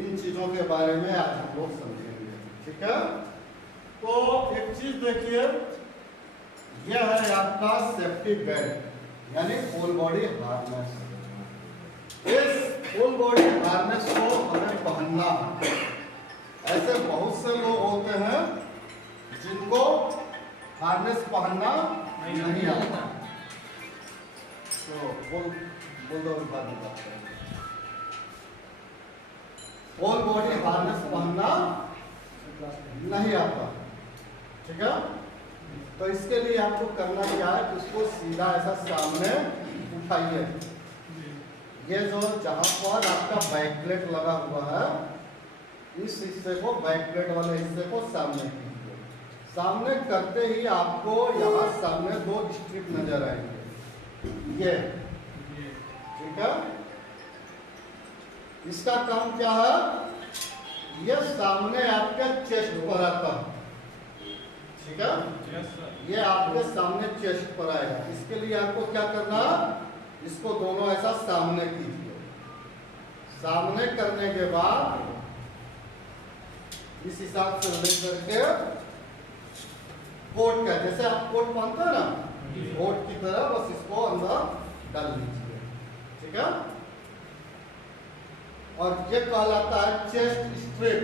इन चीजों के बारे में आज हम लोग समझेंगे। ठीक है, तो एक चीज देखिए, यह है आपका सेफ्टी बेल्ट यानी फुल बॉडी हार्नेस। इस फुल बॉडी हार्नेस को हमें पहनना है। ऐसे बहुत से लोग होते हैं जिनको हार्नेस पहनना नहीं आता, तो बोल दो बात बताते हैं। फुल बॉडी हार्नेस पहनना नहीं आता, ठीक है। तो इसके लिए आपको करना क्या है कि उसको सीधा ऐसा सामने उठाइए। ये जो जहां पर आपका बैक प्लेट लगा हुआ है, इस हिस्से को, बैक प्लेट वाले हिस्से को सामने कीजिए। सामने करते ही आपको यहाँ सामने 2 स्ट्रिप नजर आएंगे, ये, ठीक है। इसका काम क्या है, ये सामने आपके चेस्ट पर आता है, ठीक है। ये आपके सामने चेस्ट पर आएगा। इसके लिए आपको क्या करना है, इसको दोनों ऐसा सामने कीजिए। सामने करने के बाद इस हिसाब से लेकर के कोट का, जैसे आप कोट पहनते हैं ना, कोट की तरह बस इसको अंदर डाल दीजिए, ठीक है। और ये कहलाता है चेस्ट स्ट्रिप।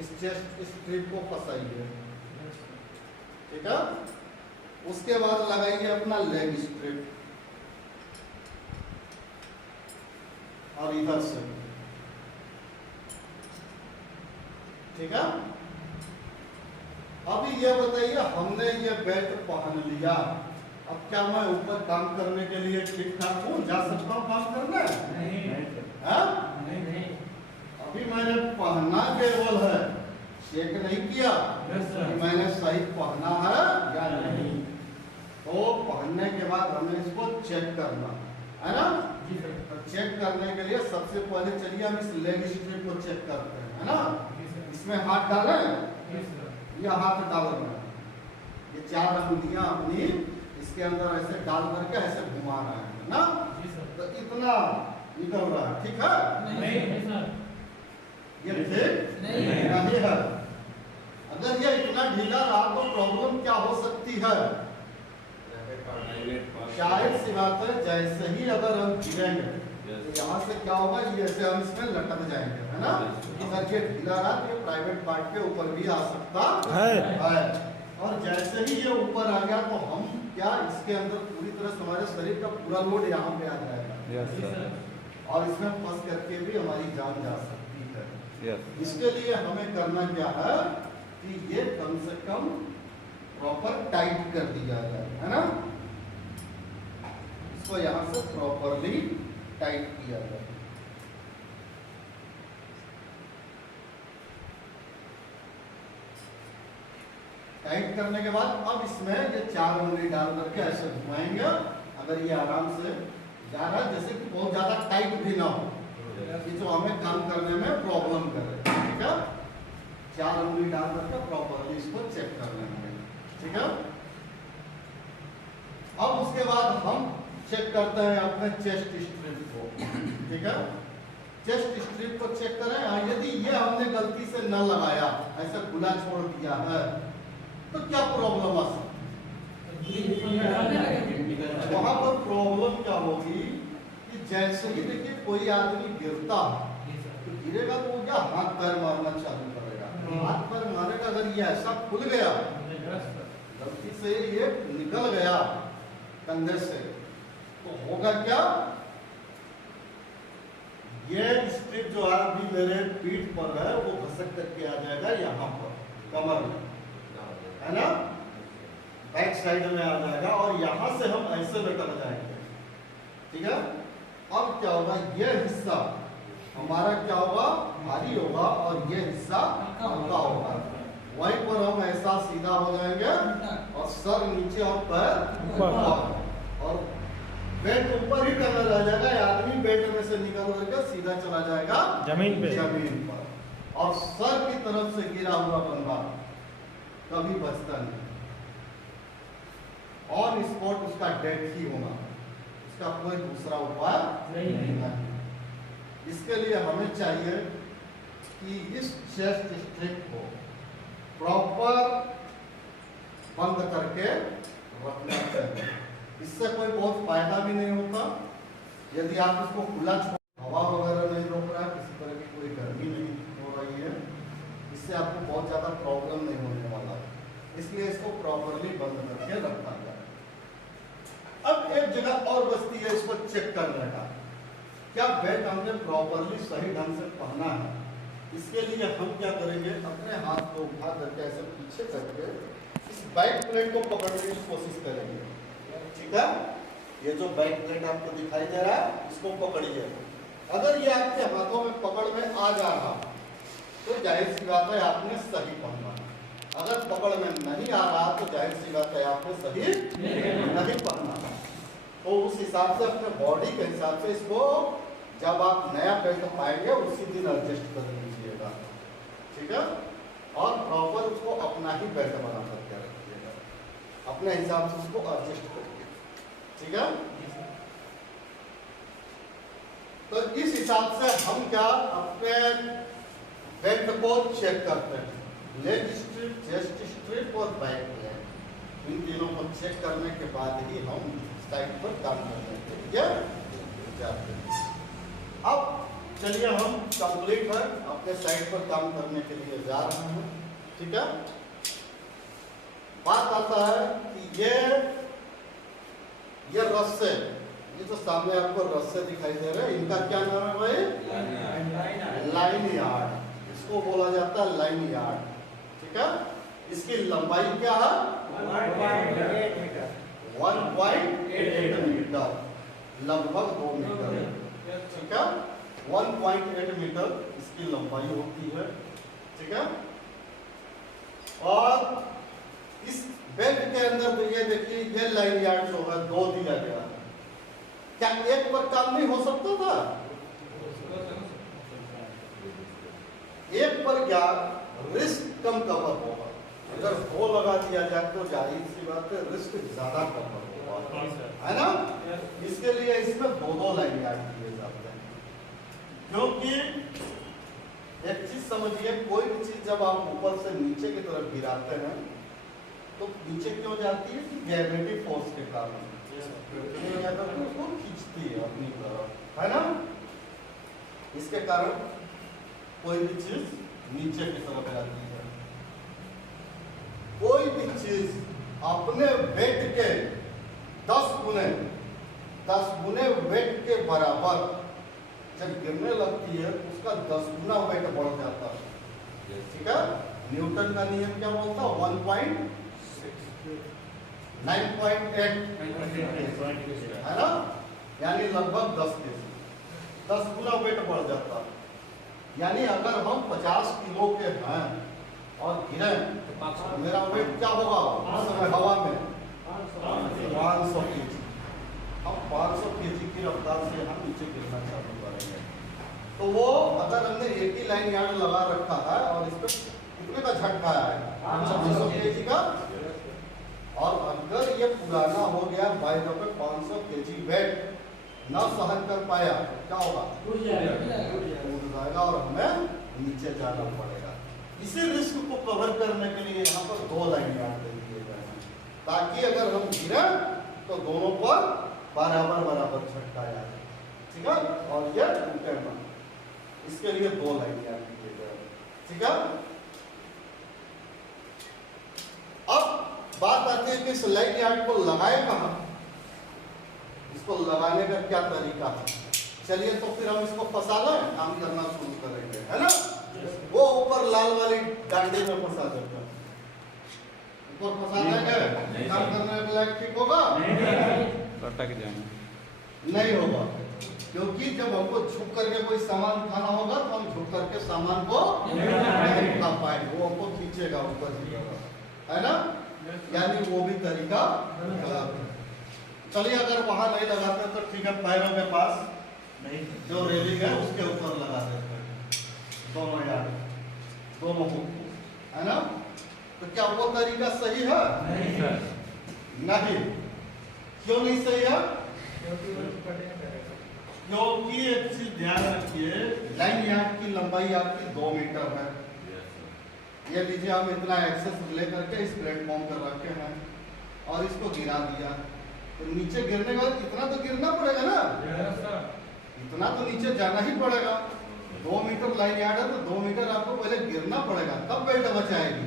इस चेस्ट स्ट्रिप को फंसाइए, ठीक है। उसके बाद लगाइए अपना लेग स्ट्रिप, और इधर से, ठीक है। अभी ये बताइए, हमने ये बेल्ट पहन लिया, अब क्या मैं ऊपर काम करने के लिए ठीक ठाक हूँ, जा सकता हूँ काम करने? नहीं। नहीं। अभी मैंने पहना केवल है, चेक नहीं किया कि मैंने सही पहना है या नहीं। तो पहनने के बाद हमें इसको चेक करना है ना। तो चेक करने के लिए सबसे पहले चलिए हम इस लेग स्ट्रिप को चेक करते हैं, है ना। इसमें हाथ डालें, यह हाथ डालना, ये 4 अंगुलियां अपनी इसके अंदर ऐसे डाल करके ऐसे घुमा रहा है ना। तो इतना निकल रहा है, ठीक है? नहीं सर, ये ठीक नहीं है। अगर ये इतना ढीला रहा तो प्रॉब्लम क्या हो सकती है? शायद सी बात है, जैसे ही अगर हम गिरेंगे तो यहाँ से क्या होगा, ये ऐसे हम इसमें लटक जाएंगे, है ना। अगर ये ढीला रहा तो ये प्राइवेट पार्ट के ऊपर भी आ सकता है। और जैसे ही ये ऊपर आ गया तो हम क्या, इसके अंदर पूरी तरह से हमारे शरीर का पूरा लोड यहाँ पे आ जाएगा, और इसमें फंस करके भी हमारी जान जा सकती है। इसके लिए हमें करना क्या है कि ये कम से कम प्रॉपर टाइट कर दिया जाए, है ना। इसको यहाँ से प्रॉपरली टाइट किया जाए। टाइट करने के बाद अब इसमें ये 4 उंगली डाल करके ऐसे घुमाएंगे। अगर ये आराम से जा रहा है, जैसे कि बहुत ज्यादा टाइट भी ना हो कि जो हमें काम करने में प्रॉब्लम करे, ठीक है। 4 उंगली डाल करके प्रॉपरली इसको चेक कर लेंगे, ठीक है। अब उसके बाद हम चेक करते हैं अपने चेस्ट स्ट्रिप को, ठीक है। चेस्ट स्ट्रिप को चेक करें, यदि ये हमने गलती से न लगाया, ऐसे खुला छोड़ दिया है, तो क्या प्रॉब्लम आ सकती है? वहां पर प्रॉब्लम क्या होगी कि जैसे ही देखिए कोई आदमी गिरता तो गिरेगा तो वो क्या हाथ पैर मारना चालू करेगा। हाथ पैर मारेगा, अगर ये ऐसा खुल गया, गलती से ये निकल गया कंधे से, तो होगा क्या, ये स्ट्रिप जो है अभी मेरे पीठ पर है, वो घसक करके आ जाएगा यहाँ पर कमर में, है ना, बैक साइड में आ जाएगा, और यहाँ से हम ऐसे लटक जाएंगे, ठीक है। अब क्या होगा, ये हिस्सा हमारा क्या होगा, भारी होगा, और ये हिस्सा हल्का होगा। वहीं पर हम ऐसा सीधा हो जाएंगे, और सर नीचे और पैर ऊपर, और बेल्ट ऊपर ही टंगा रह जाएगा। आदमी बेल्ट में से निकल करके सीधा चला जाएगा जमीन पर, और सर की तरफ से गिरा हुआ बंदा कभी बचता नहीं, ऑन स्पॉट उसका डेथ ही होना, उसका कोई दूसरा उपाय नहीं है। इसके लिए हमें चाहिए कि इस चेस्ट स्ट्रिप को प्रॉपर बंद करके रखना चाहिए। इससे कोई बहुत फायदा भी नहीं होता। यदि आप इसको खुला हवा वगैरह नहीं रोक रहा है, किसी तरह की कोई गर्मी नहीं हो रही है, इससे आपको बहुत ज़्यादा प्रॉब्लम नहीं होने वाला, इसलिए इसको प्रॉपरली बंद करके रखना जाए। अब एक जगह और बचती है इसको चेक करने का, क्या बेल्ट हमने प्रॉपरली सही ढंग से पहना है। इसके लिए हम क्या करेंगे, अपने हाथ को उठा करके ऐसे पीछे करके इस बैक प्लेट को पकड़ने की कोशिश करेंगे। ठीक है, ये जो बैक प्लेट आपको दिखाई दे रहा है इसको पकड़िए। अगर ये आपके हाथों में पकड़ में आ जा रहा तो जाहिर सी बात है आपने सही पहना। अगर पकड़ में नहीं आ रहा तो जाहिर सी बात है आपने सही नहीं पहना। तो उस हिसाब से अपने बॉडी के हिसाब से इसको जब आप नया बेल्ट पाएंगे उसी दिन एडजस्ट कर लीजिएगा। ठीक है, और प्रॉपर उसको अपना ही बेल्ट बना करके रखिएगा, अपने हिसाब से उसको एडजस्ट करिए। ठीक है, तो इस हिसाब से हम क्या अपने बेल्ट को चेक करते हैं। लेग स्ट्रिप, चेस्ट स्ट्रिप और बैक प्लेट, इन तीनों को चेक करने के बाद ही हम साइड पर काम करने के लिए जाते हैं। अब चलिए हम कंप्लीट है अपने साइड पर काम करने के लिए जा रहे हैं। ठीक है, बात आता है कि ये रस्से, ये जो सामने आपको रस्से दिखाई दे रहे हैं, इनका क्या नाम है भाई? Line yard. इसको बोला जाता है लाइन यार्ड। ठीक है, इसकी लंबाई क्या है? 1.8 मीटर, लगभग 2 मीटर। ठीक है, 1.8 मीटर इसकी लंबाई होती है। ठीक है, और इस बेल्ट के अंदर तो ये देखिए ये लाइन यार्ड जो है 2 दिया गया है। क्या एक पर काम नहीं हो सकता था? एक पर क्या रिस्क कम कवर होगा, अगर 2 लगा दिया जाए तो जाहिर सी बात है रिस्क ज्यादा कवर होगा, है ना। इसके लिए इसमें 2 लाइन यार्ड किए जाते हैं, क्योंकि एक चीज समझिए, कोई भी चीज जब आप ऊपर से नीचे की तरफ गिराते हैं तो नीचे क्यों जाती है? कि ग्रेविटी फोर्स के कारण उसको खींचती है अपनी तरफ, है ना। इसके कारण कोई भी चीज नीचे की तरफ जाती है। कोई भी चीज अपने वेट के 10 गुने वेट के बराबर जब गिरने लगती है उसका 10 गुना वेट बढ़ जाता है। ठीक है, न्यूटन का नियम क्या बोलता है? 9.8 है ना, यानी लगभग 10 केजी, 10 गुना वेट बढ़ जाता है। यानी अगर हम 50 किलो के हैं और गिरे तो मेरा वेट क्या होगा उस समय हवा में? 500 केजी। हम 500 केजी की रफ्तार से हम नीचे गिरना चालू करेंगे। तो वो अगर हमने एक ही लाइन यार्ड लगा रखा है और इस पर कितने का झटका है? 500 केजी का। और अगर ये पुराना हो गया, by the way 500 KG weight न सहन कर पाया, क्या होगा? टूट जाएगा और हमें नीचे जाना पड़ेगा। इसी रिस्क को कवर करने के लिए यहाँ पर 2 लाइन यार्ड दे दिए गए हैं, ताकि अगर हम गिरे तो दोनों पर बराबर झटका आए। ठीक है, और ये टूटे ना, इसके लिए 2 लाइन यार्ड दिए गए। ठीक है, अब बात आती है कि इस लाइन यार्ड को लगाए कहाँ, इसको लगाने का क्या तरीका है। चलिए तो फिर हम इसको फंसा लें, काम करना शुरू करेंगे, है ना। वो ऊपर लाल वाली डांडे में फंसा देते हैं, ऊपर फंसा देंगे, काम करने के लिए ठीक होगा? नहीं होगा, क्योंकि जब हमको झुक करके कोई सामान उठाना होगा तो हम झुक करके सामान को नहीं उठा पाएंगे, वो हमको खींचेगा ऊपर की तरफ, है ना। यानी वो भी तरीका गलत है। चलिए अगर वहां नहीं लगाते तो ठीक है, पैरों के पास जो रेलिंग है उसके ऊपर लगा देते हैं दोनों यार्ड, दोनों हुक, है ना। तो क्या वो तरीका सही है? नहीं। क्यों नहीं सही है? क्योंकि एक चीज ध्यान रखिए, लाइन यार्ड की लंबाई आपकी 2 मीटर है। ये लीजिए हम इतना एक्सेस लेकर के इस प्लेटफॉर्म पर रखे हैं और इसको गिरा दिया, तो नीचे गिरने के बाद इतना तो गिरना पड़ेगा ना, इतना तो नीचे जाना ही पड़ेगा। 2 मीटर लाइन यार्ड है तो 2 मीटर आपको पहले गिरना पड़ेगा, तब बेल्ट बचाएगी।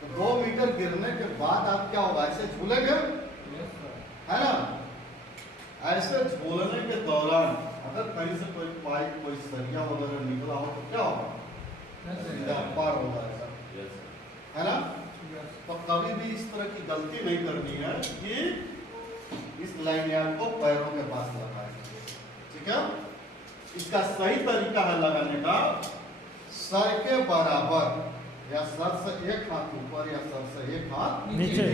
तो 2 मीटर गिरने के बाद आप क्या होगा, ऐसे झूलेंगे, है ना। ऐसे झूलने के दौरान अगर कहीं से कोई पाइप, कोई सरिया वगैरह निकला हो तो क्या होगा, सीधा पार हो जाएगा, है ना। तो कभी भी इस तरह की गलती नहीं करनी है कि इस लाइन यार्ड को पैरों के पास लगाएं, ठीक है। इसका सही तरीका है लगाने का, सर के बराबर या सर से एक हाथ ऊपर या सर से एक हाथ नीचे,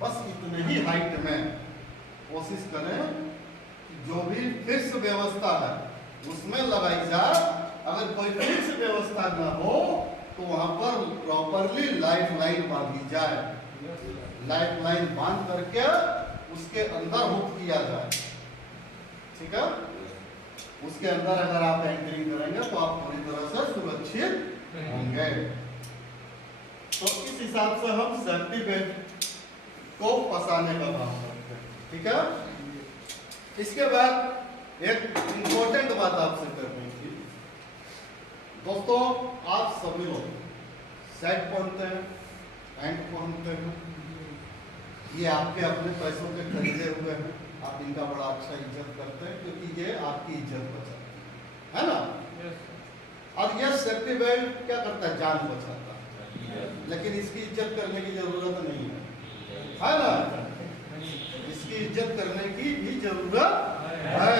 बस इतने ही हाइट में कोशिश करें कि जो भी फिक्स व्यवस्था है उसमें लगाई जाए। अगर कोई फिक्स व्यवस्था न हो तो वहां पर प्रॉपरली लाइफ लाइन बांधी जाए, लाइफ लाइन बांध करके उसके अंदर हुक किया जाए, ठीक है। उसके अंदर अगर आप एंकरिंग करेंगे तो आप पूरी तरह से सुरक्षित होंगे। तो इस हिसाब से हम सेफ्टी बेल्ट को फंसाने का काम करते हैं, ठीक है। इसके बाद एक इंपॉर्टेंट बात आपसे करनी थी दोस्तों, आप सभी लोग शर्ट पहनते हैं, पैंट पहनते हैं, ये आपके अपने पैसों के खरीदे हुए हैं, आप इनका बड़ा अच्छा इज्जत करते हैं क्योंकि ये आपकी इज्जत बचाता है ना। और ये सेफ्टी बेल्ट क्या करता है, जान बचाता है, लेकिन इसकी इज्जत करने की जरूरत नहीं है ना। इसकी इज्जत करने की भी जरूरत है।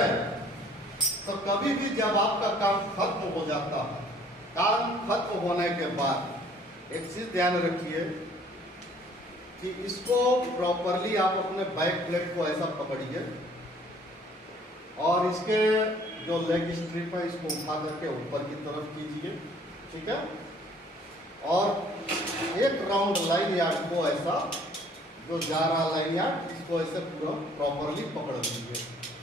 तो कभी भी जब आपका काम खत्म हो जाता है, काम खत्म होने के बाद एक चीज ध्यान रखिए कि इसको प्रॉपरली आप अपने बैक प्लेट को ऐसा पकड़िए और इसके जो लेग स्ट्रिप है इसको उठा करके ऊपर की तरफ कीजिए, ठीक है। और एक राउंड लाइन यार्ड को ऐसा, जो जा रहा लाइन यार्ड, इसको ऐसे पूरा प्रॉपरली पकड़ लीजिए।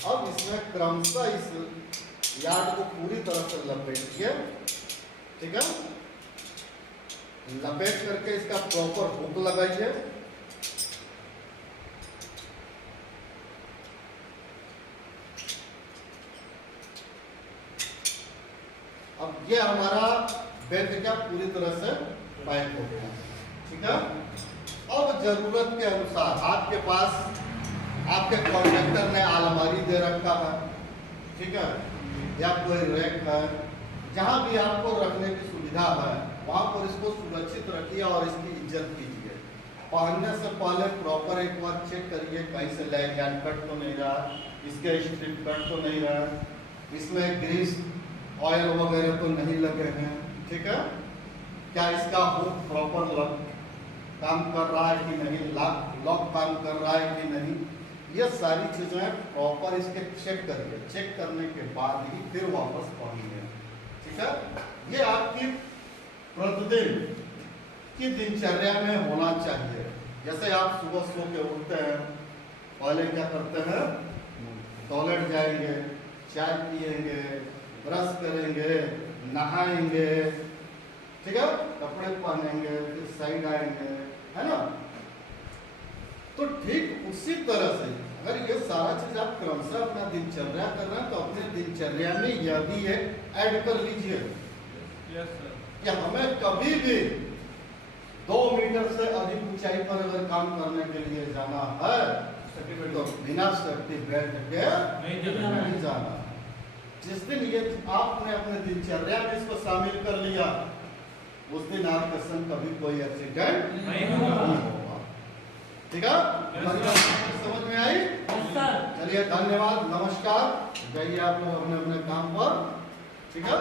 अब इसमें क्रमशः इस यार्ड को पूरी तरह से लपेटिए, ठीक है। लपेट करके इसका प्रॉपर हुक लगाइए। अब ये हमारा बेल्ट क्या पूरी तरह से पैक हो गया, ठीक है। अब जरूरत के अनुसार आपके पास आपके कॉन्ट्रैक्टर ने अलमारी दे रखा है, ठीक है, या कोई रैक है, जहां भी आपको रखने की सुविधा है वहां पर इसको सुरक्षित रखिए और इसकी इज्जत कीजिए। पहनने से पहले प्रॉपर एक बार चेक करिए कहीं से लाइन यार्ड कट तो नहीं रहा, इसके स्ट्रिप कट तो नहीं रहा, इसमें ग्रीस ऑयल वगैरह तो नहीं लगे हैं, ठीक है। क्या इसका हुक प्रॉपर काम कर रहा है कि नहीं, लॉक काम कर रहा है कि नहीं, ये सारी चीजें प्रॉपर इसके चेक करिए। चेक करने के बाद ही फिर वापस पहनिए, ठीक है। ये आपकी प्रतिदिन की दिनचर्या में होना चाहिए। जैसे आप सुबह सो के उठते हैं, पहले क्या करते हैं, टॉयलेट जाएंगे, चाय पिएंगे, ब्रश करेंगे, नहाएंगे, ठीक है, कपड़े पहनेंगे, फिर साइड आएंगे, है ना। तो ठीक उसी तरह से अगर ये सारा चीज आप क्रमशः अपना दिनचर्या कर रहे हैं तो अपने दिनचर्या में यह भी एक ऐड कर लीजिए कि हमें कभी भी 2 मीटर से अधिक ऊंचाई पर अगर काम करने के लिए जाना है तो बिना सेफ्टी बेल्ट के नहीं जाना। जिस दिन ये आपने अपने दिनचर्या में इसको शामिल कर लिया उस दिन आपके संग कभी कोई एक्सीडेंट नहीं होगा, ठीक है। समझ में आई? चलिए धन्यवाद, नमस्कार, जाइए आप लोग अपने अपने काम पर, ठीक है।